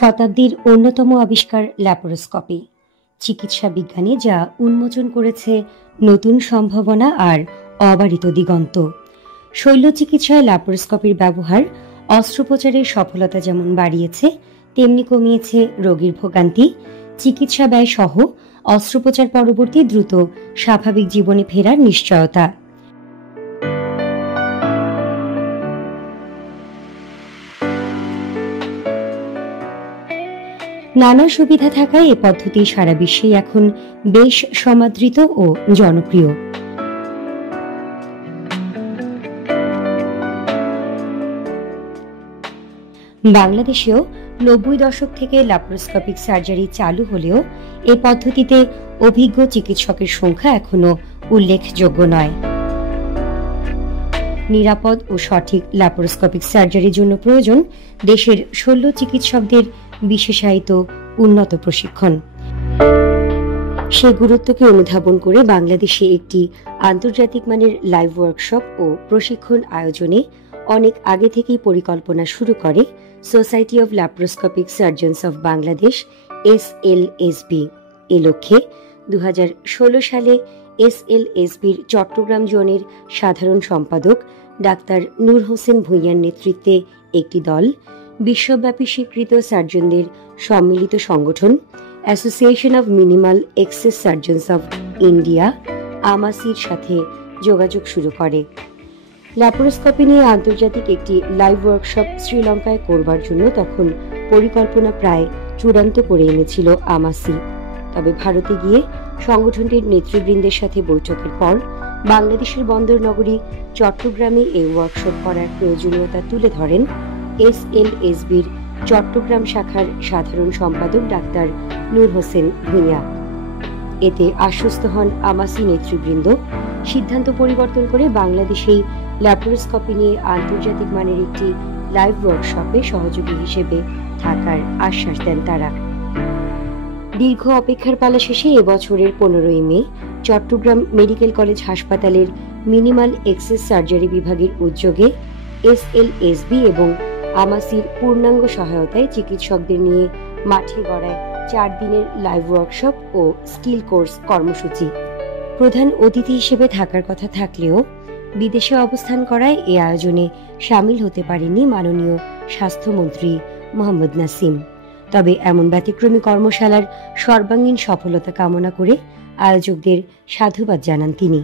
শতাব্দীর অন্যতম আবিষ্কার ল্যাপারোস্কোপি, চিকিৎসা বিজ্ঞানে যা উন্মোচন করেছে নতুন সম্ভাবনা আর অবারিত দিগন্ত। শল্য চিকিৎসায় ল্যাপারোস্কোপির ব্যবহার অস্ত্রোপচারের সফলতা যেমন বাড়িয়েছে, তেমনি কমিয়েছে রোগীর ভোগান্তি, চিকিৎসা ব্যয় সহ অস্ত্রোপচার পরবর্তী দ্রুত স্বাভাবিক জীবনে ফেরার নিশ্চয়তা। নানা সুবিধা থাকায় এ পদ্ধতি সারা বিশ্বে এখন বেশ সমাদৃত ও জনপ্রিয়। বাংলাদেশেও ৯০ দশক থেকে ল্যাপারোস্কোপিক সার্জারি চালু হলেও এ পদ্ধতিতে অভিজ্ঞ চিকিৎসকের সংখ্যা এখনো উল্লেখযোগ্য নয়। নিরাপদ ও সঠিক ল্যাপারোস্কোপিক সার্জারির জন্য প্রয়োজন দেশের শল্য চিকিৎসকদের বিশেষায়িত উন্নত প্রশিক্ষণ। সে গুরুত্বকে অনুধাবন করে বাংলাদেশে একটি আন্তর্জাতিক মানের লাইভ ওয়ার্কশপ ও প্রশিক্ষণ আয়োজনে অনেক আগে থেকেই পরিকল্পনা শুরু করে society of laparoscopic surgeons of Bangladesh SLSB। এ লক্ষ্যে 2016 সালে SLSBর চট্টগ্রাম জোনের সাধারণ সম্পাদক ডাক্তার নূর হোসেন ভূঁইয়ার নেতৃত্বে একটি দল বিশ্বব্যাপী স্বীকৃত সার্জনদের সম্মিলিত সংগঠন association of minimal access surgeons of India আমাসির সাথে যোগাযোগ শুরু করে। ল্যাপারোস্কোপি নিয়ে আন্তর্জাতিক একটি লাইভ ওয়ার্কশপ শ্রীলঙ্কায় করবার জন্য তখন পরিকল্পনা প্রায় চূড়ান্ত করে এনেছিল আমাসি। তবে ভারতে গিয়ে সংগঠনটির নেতৃবৃন্দের সাথে বৈঠকের পর বাংলাদেশের বন্দর নগরী চট্টগ্রামে এই ওয়ার্কশপ করার প্রয়োজনীয়তা তুলে ধরেন SLSBর চট্টগ্রাম শাখার সাধারণ সম্পাদক ডাক্তার নূর হোসেন ভূঁইয়া। এতে আশ্বস্ত হন আমাসি নেতৃবৃন্দ। সিদ্ধান্ত পরিবর্তন করে বাংলাদেশেই ল্যাপারোস্কোপি নিয়ে আন্তর্জাতিক মানের একটি লাইভ ওয়ার্কশপে সহযোগী হিসেবে থাকার আশ্বাস দেন তারা। দীর্ঘ অপেক্ষার পালা শেষে এবছরের 15ই মে চট্টগ্রাম মেডিকেল কলেজ হাসপাতালের মিনিমাল এক্সেস সার্জারি বিভাগের উদ্যোগে SLSB এবং আমাসির পূর্ণাঙ্গ সহায়তায় চিকিৎসকদের নিয়ে মাঠে গড়ায় 4 দিনের লাইভ ওয়ার্কশপ ও স্কিল কোর্স কর্মসূচি। প্রধান অতিথি হিসেবে থাকার কথা থাকলেও বিদেশে অবস্থান করায় এ আয়োজনে সামিল হতে পারেননি মাননীয় স্বাস্থ্যমন্ত্রী মোহাম্মদ নাসিম। তবে এমন ব্যতিক্রমী কর্মশালার সর্বাঙ্গীন সফলতা কামনা করে আয়োজকদের সাধুবাদ জানান তিনি।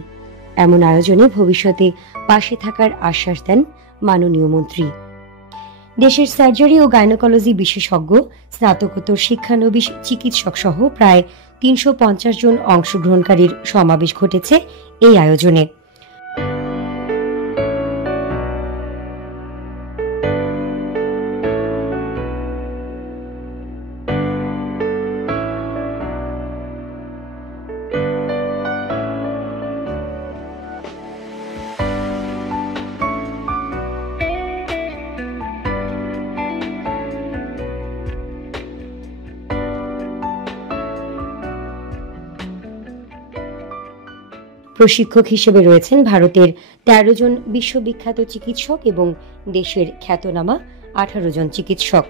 এমন আয়োজনে ভবিষ্যতে পাশে থাকার আশ্বাস দেন মাননীয় মন্ত্রী। দেশের সার্জারি ও গাইনোকোলজি বিশেষজ্ঞ, স্নাতকোত্তর শিক্ষানবিশ চিকিৎসক সহ প্রায় 350 জন অংশগ্রহণকারীর সমাবেশ ঘটেছে এই আয়োজনে। প্রশিক্ষক হিসেবে রয়েছেন ভারতের 13 জন বিশ্ববিখ্যাত চিকিৎসক এবং দেশের খ্যাতনামা 18 জন চিকিৎসক।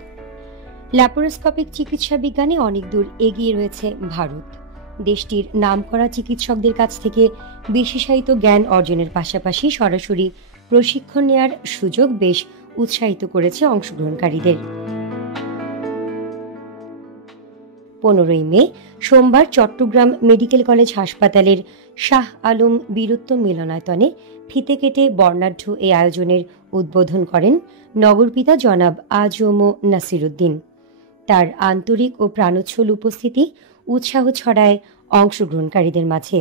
ল্যাপারোস্কোপিক চিকিৎসা বিজ্ঞানে অনেক দূর এগিয়ে রয়েছে ভারত। দেশটির নামকরা চিকিৎসকদের কাছ থেকে বিশেষায়িত জ্ঞান অর্জনের পাশাপাশি সরাসরি প্রশিক্ষণ নেয়ার সুযোগ বেশ উৎসাহিত করেছে অংশগ্রহণকারীদের। 15ই মে সোমবার চট্টগ্রাম মেডিকেল কলেজ হাসপাতালের শাহ আলম বীরুত্তম মিলনায়তনে ফিতে কেটে বর্ণাঢ্য এই আয়োজনের উদ্বোধন করেন নগরপিতা জনাব আজম নাসিরুদ্দিন। তার আন্তরিক ও প্রাণোচ্ছল উপস্থিতি উৎসাহ ছড়ায় অংশগ্রহণকারীদের মাঝে।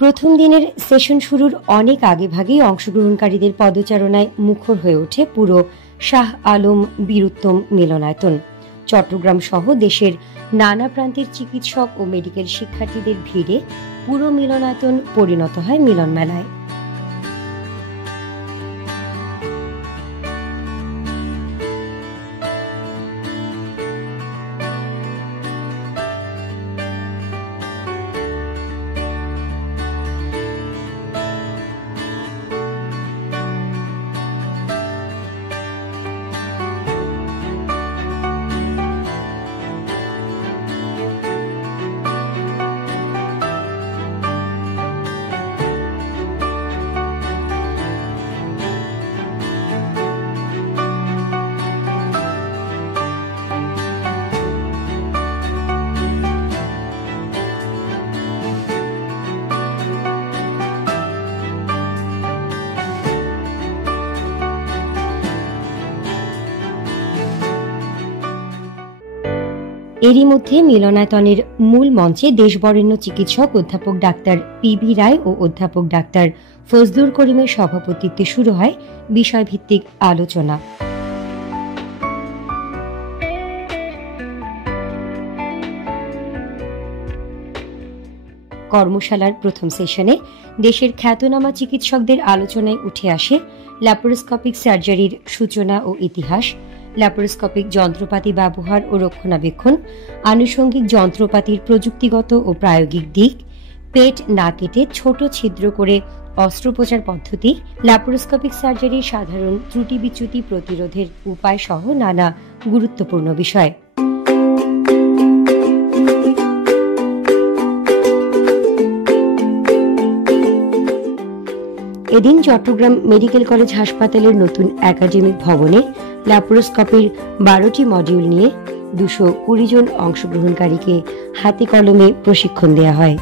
প্রথম দিনের সেশন শুরুর অনেক আগে ভাগেই অংশগ্রহণকারীদের পদচারণায় মুখর হয়ে ওঠে পুরো শাহ আলম বীরুত্তম মিলনায়তন। চট্টগ্রাম সহ দেশের নানা প্রান্তের চিকিৎসক ও মেডিকেল শিক্ষার্থীদের ভিড়ে পুরো মিলনায়তন পরিণত হয় মিলন মেলায়। এরই মধ্যে মিলনায়তনের মূল মঞ্চে দেশবরেণ্য চিকিৎসক অধ্যাপক ডাক্তার পি.বি. রায় ও অধ্যাপক ডাক্তার ফজলুর করিমের সভাপতিত্বে শুরু হয় বিষয়ভিত্তিক আলোচনা। কর্মশালার প্রথম সেশনে দেশের খ্যাতনামা চিকিৎসকদের আলোচনায় উঠে আসে ল্যাপারোস্কোপিক সার্জারির সূচনা ও ইতিহাস, ল্যাপারোস্কোপিক যন্ত্রপাতি ব্যবহার ও রক্ষণাবেক্ষণ, আনুষঙ্গিক যন্ত্রপাতির প্রযুক্তিগত ও প্রায়োগিক দিক, পেট না কেটে ছোট ছিদ্র করে অস্ত্রোপচার পদ্ধতি, ল্যাপারোস্কোপিক সার্জারির সাধারণ ত্রুটি বিচ্যুতি প্রতিরোধের উপায় সহ নানা গুরুত্বপূর্ণ বিষয়। এদিন চট্টগ্রাম মেডিকেল কলেজ হাসপাতালের নতুন একাডেমিক ভবনে ল্যাপারোস্কোপির 12টি মডিউল নিয়ে 220 জন অংশগ্রহণকারীকে হাতে কলমে প্রশিক্ষণ দেওয়া হয়।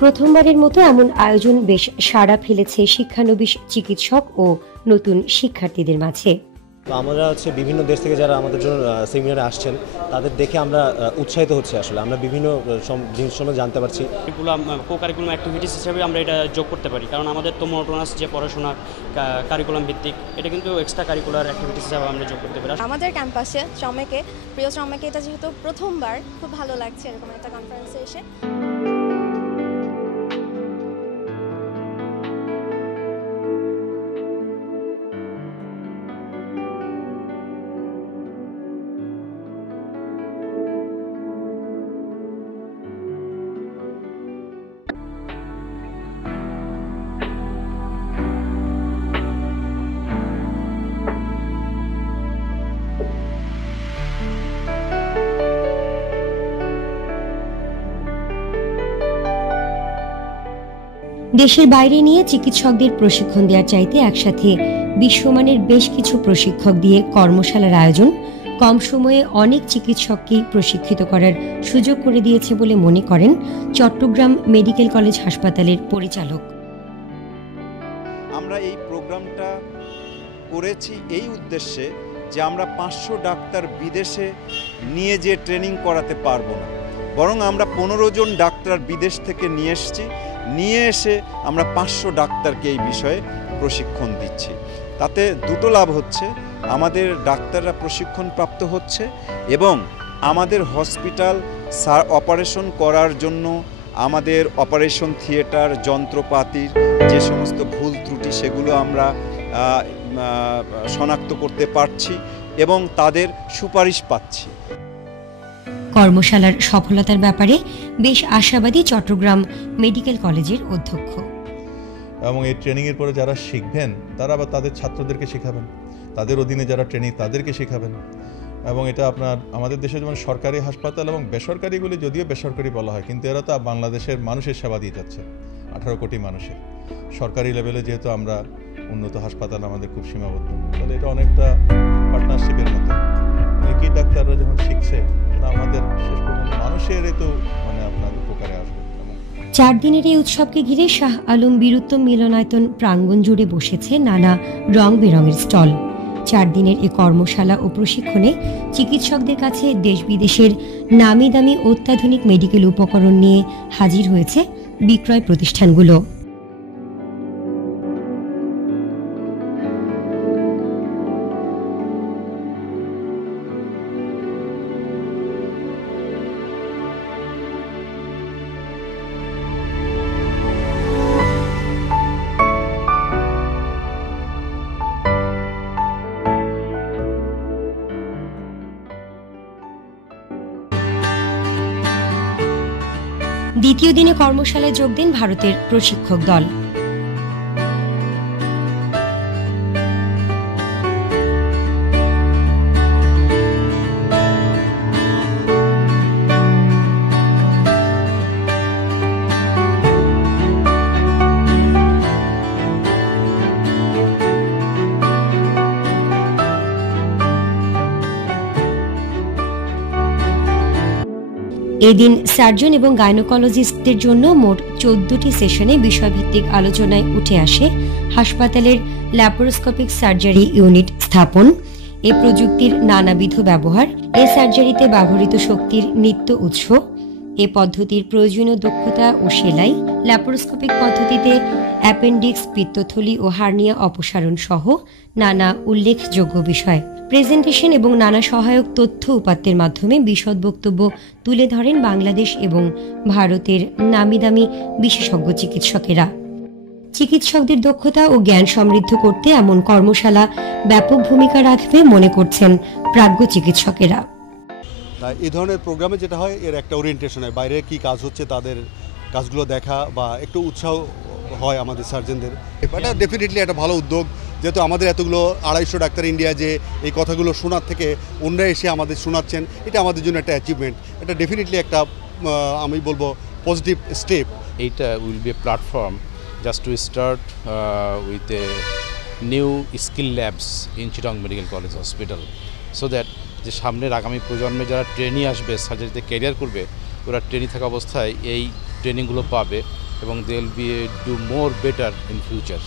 প্রথমবারের মতো এমন আয়োজন বেশ সাড়া ফেলেছে শিক্ষানবিশ চিকিৎসক ও নতুন শিক্ষার্থীদের মাঝে। আমরা বিভিন্ন দেশ থেকে যারা আমাদের জন্য সেমিনারে আসছেন তাদের দেখে আমরা উৎসাহিত হচ্ছে। আসলে আমরা বিভিন্ন জিনিস সম্বন্ধে জানতে পারছি। কো-কারিকুলাম অ্যাক্টিভিটিস হিসেবে আমরা এটা যোগ করতে পারি, কারণ আমাদের তো মোনোটোনাস যে পড়াশোনা কারিকুলাম ভিত্তিক, এটা কিন্তু এক্সট্রা কারিকুলার অ্যাক্টিভিটিস হিসেবে আমরা যোগ করতে পারি। আমাদের ক্যাম্পাসে প্রিয় চমেকে এটা যেহেতু প্রথমবার, খুব ভালো লাগছে এরকম একটা কনফারেন্সে এসে। দেশের বাইরে নিয়ে চিকিৎসকদের প্রশিক্ষণ দেওয়ার চাইতে একসাথে বিশ্বমানের বেশ কিছু প্রশিক্ষক দিয়ে কর্মশালার আয়োজন কম সময়ে অনেক চিকিৎসককেই প্রশিক্ষিত করার সুযোগ করে দিয়েছে বলে মনে করেন চট্টগ্রাম মেডিকেল কলেজ হাসপাতালের পরিচালক। আমরা এই প্রোগ্রামটা করেছি এই উদ্দেশ্যে যে আমরা 500 ডাক্তার বিদেশে নিয়ে যে ট্রেনিং করাতে পারবো না, বরং আমরা 15 জন ডাক্তার বিদেশ থেকে নিয়ে এসে আমরা 500 ডাক্তারকে এই বিষয়ে প্রশিক্ষণ দিচ্ছি। তাতে দুটো লাভ হচ্ছে, আমাদের ডাক্তাররা প্রশিক্ষণ প্রাপ্ত হচ্ছে এবং আমাদের হসপিটাল অপারেশন করার জন্য আমাদের অপারেশন থিয়েটার যন্ত্রপাতির যে সমস্ত ভুল ত্রুটি সেগুলো আমরা শনাক্ত করতে পারছি এবং তাদের সুপারিশ পাচ্ছি। কর্মশালার সফলতার ব্যাপারে বেশ আশাবাদী চট্টগ্রাম মেডিকেল কলেজের অধ্যক্ষ। এবং এই ট্রেনিংয়ের পরে যারা শিখবেন তারা আবার তাদের ছাত্রদেরকে শেখাবেন, তাদের অধীনে যারা ট্রেনিং তাদেরকে শেখাবেন। এবং এটা আমাদের দেশে যেমন সরকারি হাসপাতাল এবং বেসরকারিগুলি, যদিও বেসরকারি বলা হয়, কিন্তু এরা তো বাংলাদেশের মানুষের সেবা দিয়ে যাচ্ছে, 18 কোটি মানুষের। সরকারি লেভেলে যেহেতু আমরা উন্নত হাসপাতাল আমাদের খুব সীমাবদ্ধ, তাহলে এটা অনেকটা পার্টনারশিপের মতো। একই ডাক্তাররা যখন শিখছে আমাদের শেষ পর্যন্ত মানুষেরই তো আপনার উপকারে আসবে। 4 দিনের এই উৎসবকে ঘিরে শাহ আলম বীরুত্তম মিলনায়তন প্রাঙ্গণ জুড়ে বসেছে নানা রং বেরঙের স্টল। 4 দিনের এই কর্মশালা ও প্রশিক্ষণে চিকিৎসকদের কাছে দেশ বিদেশের নামি দামি অত্যাধুনিক মেডিকেল উপকরণ নিয়ে হাজির হয়েছে বিক্রয় প্রতিষ্ঠানগুলো। দ্বিতীয় দিনে কর্মশালায় যোগ দেন ভারতের প্রশিক্ষক দল। এদিন সার্জন এবং গাইনোকোলজিস্টদের জন্য মোট 14টি সেশনে বিষয়ভিত্তিক আলোচনায় উঠে আসে হাসপাতালের ল্যাপারোস্কোপিক সার্জারি ইউনিট স্থাপন, এ প্রযুক্তির নানাবিধ ব্যবহার, এ সার্জারিতে ব্যবহৃত শক্তির নিত্য উৎস, এ পদ্ধতির প্রয়োজনীয় দক্ষতা ও সেলাই, ল্যাপারোস্কোপিক পদ্ধতিতে অ্যাপেন্ডিক্স, পিত্তথলি ও হার্নিয়া অপসারণ সহ নানা উল্লেখযোগ্য বিষয়। প্রেজেন্টেশন এবং নানা সহায়ক তথ্য উপাত্তের মাধ্যমে বিশদ বক্তব্য তুলে ধরেন বাংলাদেশ এবং ভারতের নামিদামি বিশেষজ্ঞ চিকিৎসকেরা। চিকিৎসকদের দক্ষতা ও জ্ঞান সমৃদ্ধ করতে এমন কর্মশালা ব্যাপক ভূমিকা রাখবে মনে করছেন প্রাজ্ঞ চিকিৎসকেরা। তাই এই ধরনের প্রোগ্রামে যেটা হয়, এর একটা ওরিয়েন্টেশন হয়, বাইরে কি কাজ হচ্ছে তাদের কাজগুলো দেখা বা একটু উৎসাহ হয় আমাদের সার্জনদের। এটা ডেফিনেটলি একটা ভালো উদ্যোগ, যেহেতু আমাদের এতগুলো 250 ডাক্তার ইন্ডিয়া যে এই কথাগুলো শোনার থেকে অন্যরা এসে আমাদের শোনাচ্ছেন, এটা আমাদের জন্য একটা অ্যাচিভমেন্ট। এটা ডেফিনেটলি একটা আমি বলবো পজিটিভ স্টেপ। এইটা will B A platform just to start with a new skill labs in Chittagong Medical College Hospital, so that যে সামনের আগামী প্রজন্মে যারা ট্রেনি আসবে, সার্জারিতে ক্যারিয়ার করবে, ওরা ট্রেনি থাকা অবস্থায় এই ট্রেনিংগুলো পাবে এবং they will be do more better in future.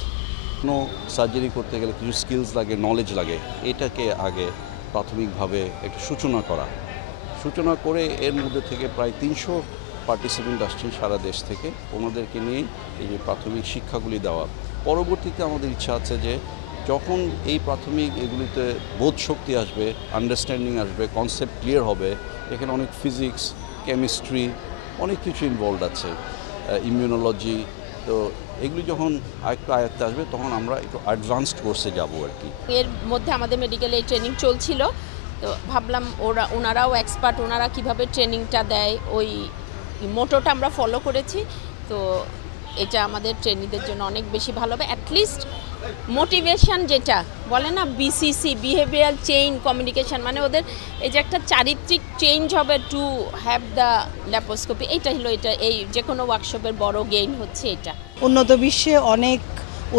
কোনো সার্জারি করতে গেলে কিছু স্কিলস লাগে, নলেজ লাগে, এটাকে আগে প্রাথমিকভাবে একটু সূচনা করে এর মধ্যে থেকে প্রায় 300 পার্টিসিপেন্ট আসছেন সারা দেশ থেকে। ওনাদেরকে নিয়ে এই যে প্রাথমিক শিক্ষাগুলি দেওয়া, পরবর্তীতে আমাদের ইচ্ছা আছে যে যখন এই প্রাথমিক এগুলিতে বোধ শক্তি আসবে, আন্ডারস্ট্যান্ডিং আসবে, কনসেপ্ট ক্লিয়ার হবে, এখানে অনেক ফিজিক্স, কেমিস্ট্রি, অনেক কিছু ইনভলভ আছে, ইমিউনোলজি, তো এগুলি যখন আরেকটু আয়ত্তে আসবে তখন আমরা একটু অ্যাডভান্সড কোর্সে যাব আর কি। এর মধ্যে আমাদের মেডিকেলে ট্রেনিং চলছিল, তো ভাবলাম ওনারাও এক্সপার্ট, ওনারা কীভাবে ট্রেনিংটা দেয় ওই মোটোটা আমরা ফলো করেছি। তো এটা আমাদের ট্রেনিংদের জন্য অনেক বেশি ভালো হবে। অ্যাটলিস্ট মোটিভেশন যেটা বলে না, বিসিসি, বিহেভিয়ারাল চেইন কমিউনিকেশন, মানে ওদের এই যে একটা চারিত্রিক চেঞ্জ হবে টু হ্যাভ দ্য ল্যাপারোস্কোপি, এইটা হলো এটা এই যে কোনো ওয়ার্কশপের বড় গেইন হচ্ছে এটা। উন্নত বিশ্বে অনেক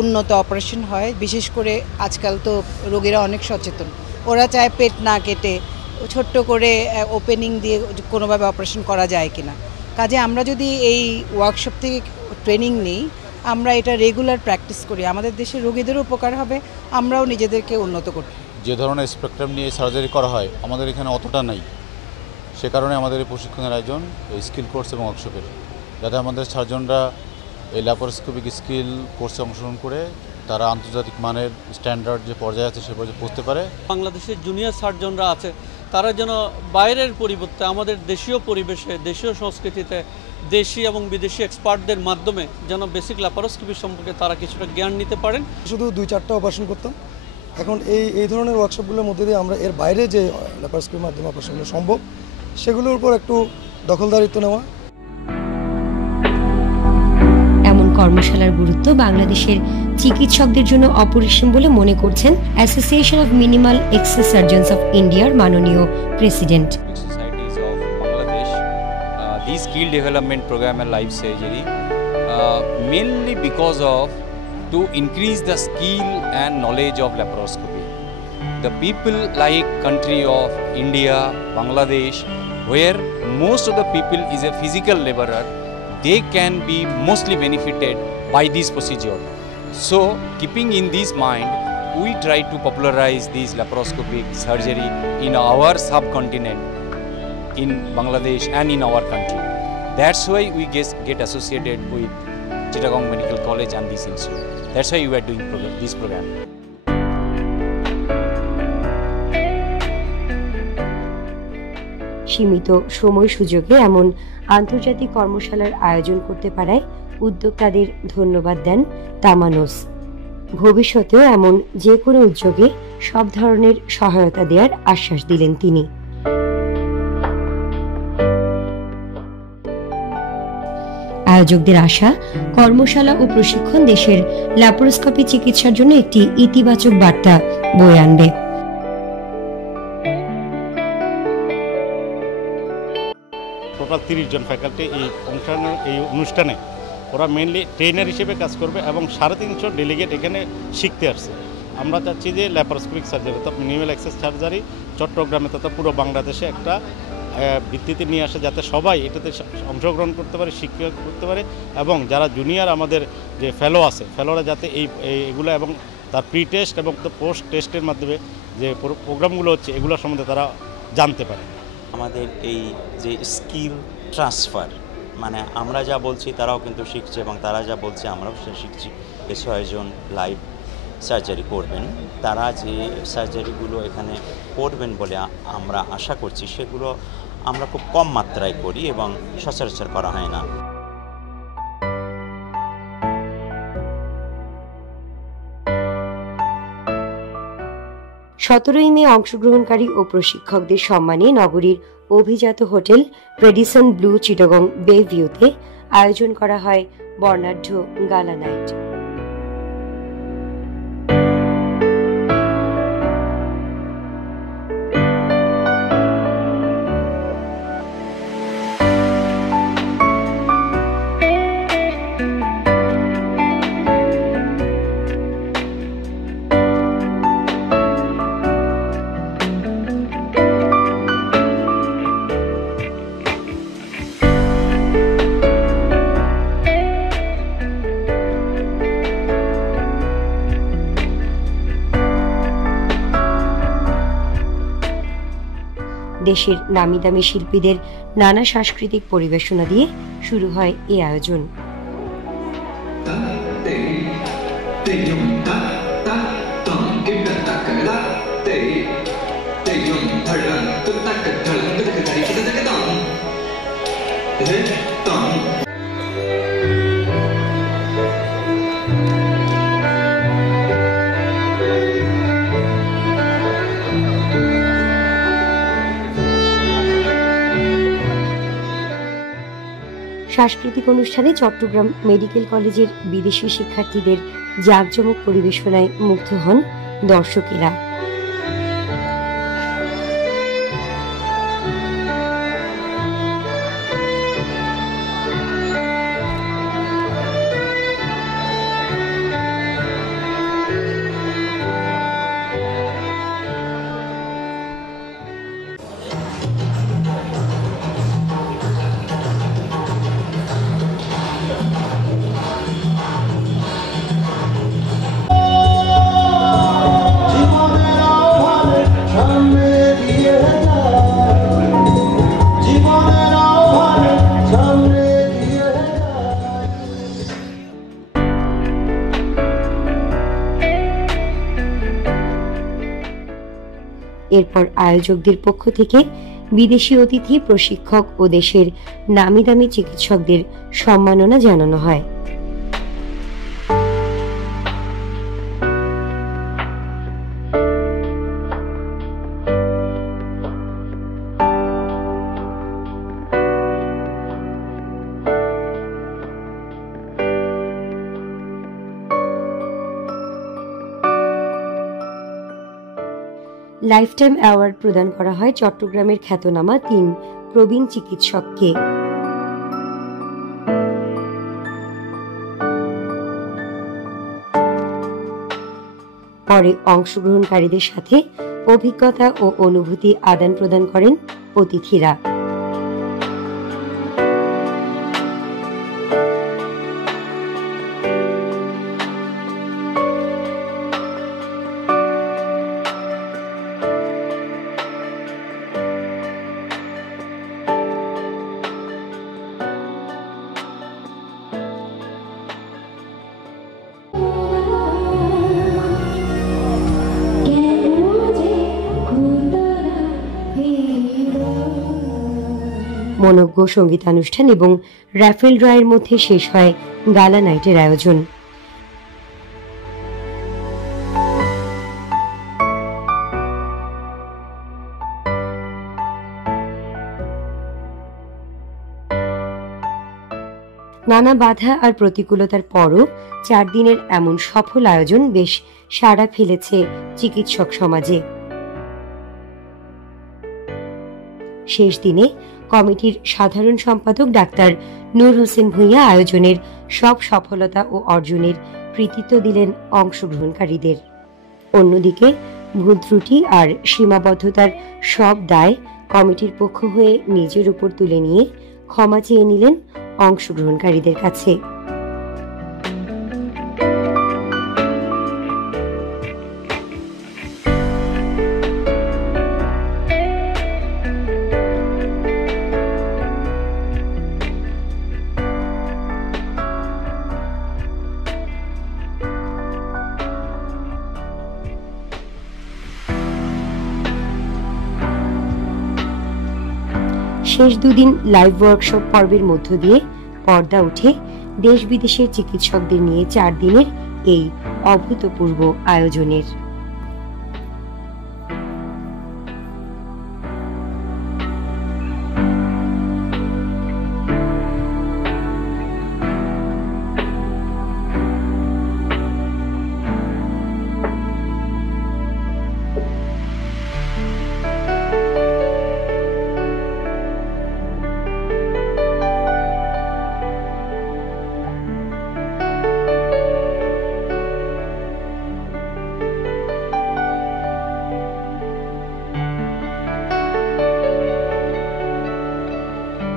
উন্নত অপারেশন হয়, বিশেষ করে আজকাল তো রোগীরা অনেক সচেতন, ওরা চায় পেট না কেটে ছোট্ট করে ওপেনিং দিয়ে কোনোভাবে অপারেশন করা যায় কিনা। কাজে আমরা যদি এই ওয়ার্কশপ থেকে ট্রেনিং নিই, আমরা এটা রেগুলার প্র্যাকটিস করি, আমাদের দেশের রোগীদেরও উপকার হবে, আমরাও নিজেদেরকে উন্নত করব। যে ধরনের স্পেকট্রাম নিয়ে সার্জারি করা হয় আমাদের এখানে অতটা নেই, সে কারণে আমাদের এই প্রশিক্ষণের আয়োজন এই স্কিল কোর্স এবং ওয়ার্কশপের, যাতে আমাদের সার্জনরা এই ল্যাপারোস্কোপিক স্কিল কোর্সে অংশগ্রহণ করে তারা আন্তর্জাতিক মানের স্ট্যান্ডার্ড যে পর্যায়ে আছে সে পর্যায়ে পৌঁছতে পারে। বাংলাদেশের জুনিয়র সার্জনরা আছে, তারা যেন বাইরের পরিবর্তে আমাদের দেশীয় পরিবেশে, দেশীয় সংস্কৃতিতে দেশি এবং বিদেশি এক্সপার্টদের মাধ্যমে যেন বেসিক ল্যাপারোস্কোপি সম্পর্কে তারা কিছুটা জ্ঞান নিতে পারেন। শুধু 2-4টা অপারেশন করতাম, এখন এই ধরনের ওয়ার্কশপগুলোর মধ্যে দিয়ে আমরা এর বাইরে যে ল্যাপারোস্কোপির মাধ্যমে অপারেশনগুলো সম্ভব সেগুলোর উপর একটু দখলদারিত্ব নেওয়া। এমন কর্মশালার গুরুত্ব বাংলাদেশের চিকিৎসকদের জন্য অপরিসীম বলে মনে করছেন association of minimal access surgeons of ইন্ডিয়ার মাননীয় president. These skill development program and life surgery mainly because of to increase the skill and knowledge of laparoscopy. The people like country of India, Bangladesh, where most of the people is a physical laborer, they can be mostly benefited by this procedure. So keeping in this mind, we try to popularize this laparoscopic surgery in our subcontinent, in Bangladesh and in our country. That's why we get associated with Chittagong Medical College and this institute. That's why we are doing this program. সীমিত সময় সুযোগে এমন আন্তর্জাতিক কর্মশালার আয়োজন করতে পারায় উদ্যোক্তাদের ধন্যবাদ দেন তামানোস। ভবিষ্যতেও এমন যে কোনো উদ্যোগে সব ধরনের সহায়তা দেওয়ার আশ্বাস দিলেন তিনি। আয়োজকদের আশা, কর্মশালা ও প্রশিক্ষণ দেশের ল্যাপারোস্কোপি চিকিৎসার জন্য একটি ইতিবাচক বার্তা বয়ে আনবে। টোটাল 30 জন ফ্যাকাল্টি এই অনুষ্ঠানে ওরা মেনলি ট্রেনার হিসেবে কাজ করবে এবং 350 ডেলিগেট এখানে শিখতে আসছে। আমরা চাচ্ছি যে ল্যাপারোস্কোপিক সার্জারি অর্থাৎ মিনিমাল অ্যাক্সেস সার্জারি চট্টগ্রামে তথা পুরো বাংলাদেশে একটা ভিত্তিতে নিয়ে আসা, যাতে সবাই এটাতে অংশগ্রহণ করতে পারে, শিক্ষা করতে পারে, এবং যারা জুনিয়র আমাদের যে ফেলো আছে, ফেলোরা যাতে এগুলো এবং তার প্রি টেস্ট এবং পোস্ট টেস্টের মাধ্যমে যে প্রোগ্রামগুলো হচ্ছে এগুলো সম্বন্ধে তারা জানতে পারে। আমাদের এই যে স্কিল ট্রান্সফার, মানে আমরা যা বলছি তারাও কিন্তু শিখছে এবং তারা যা বলছে আমরাও শিখছি। এই 6 জন লাইভ সার্জারি করবেন, তারা যে সার্জারিগুলো এখানে করবেন বলে আমরা আশা করছি সেগুলো আমরা খুব কম মাত্রায় করি এবং সচরাচর করা হয় না। 17ই মে অংশগ্রহণকারী ও প্রশিক্ষকদের সম্মানে নগরীর অভিজাত হোটেল রেডিসন ব্লু চিটাগং বে ভিউতে আয়োজন করা হয় বর্ণাঢ্য গালা নাইট। দেশের নামিদামি শিল্পীদের নানা সাংস্কৃতিক পরিবেশনা দিয়ে শুরু হয় এই আয়োজন। সাংস্কৃতিক অনুষ্ঠানে চট্টগ্রাম মেডিকেল কলেজের বিদেশি শিক্ষার্থীদের জাঁকজমক পরিবেশনায় মুগ্ধ হন দর্শকেরা। এরপর আয়োজকদের পক্ষ থেকে বিদেশি অতিথি, প্রশিক্ষক ও দেশের নামিদামি চিকিৎসকদের সম্মাননা জানানো হয়। লাইফটাইম অ্যাওয়ার্ড প্রদান করা হয় চট্টগ্রামের খ্যাতনামা 3 প্রবীণ চিকিৎসককে। পরে অংশগ্রহণকারীদের সাথে অভিজ্ঞতা ও অনুভূতি আদান প্রদান করেন অতিথিরা। মনোজ্ঞ সঙ্গীতানুষ্ঠান এবং র্যাফেল ড্রয়ের মধ্যে শেষ হয় গালা নাইটের আয়োজন। নানা বাধা আর প্রতিকূলতার পরও 4 দিনের এমন সফল আয়োজন বেশ সাড়া ফেলেছে চিকিৎসক সমাজে। শেষ দিনে কমিটির সাধারণ সম্পাদক ডাক্তার নূর হোসেন ভূঁইয়া আয়োজনের সব সফলতা ও অর্জনের কৃতিত্ব দিলেন অংশগ্রহণকারীদের। অন্যদিকে ভুল ত্রুটি আর সীমাবদ্ধতার সব দায় কমিটির পক্ষ হয়ে নিজের উপর তুলে নিয়ে ক্ষমা চেয়ে নিলেন অংশগ্রহণকারীদের কাছে। শেষ দুদিন লাইভ ওয়ার্কশপ পর্বের মধ্য দিয়ে পর্দা উঠে দেশ বিদেশের চিকিৎসকদের নিয়ে 4 দিনের এই অভূতপূর্ব আয়োজনের।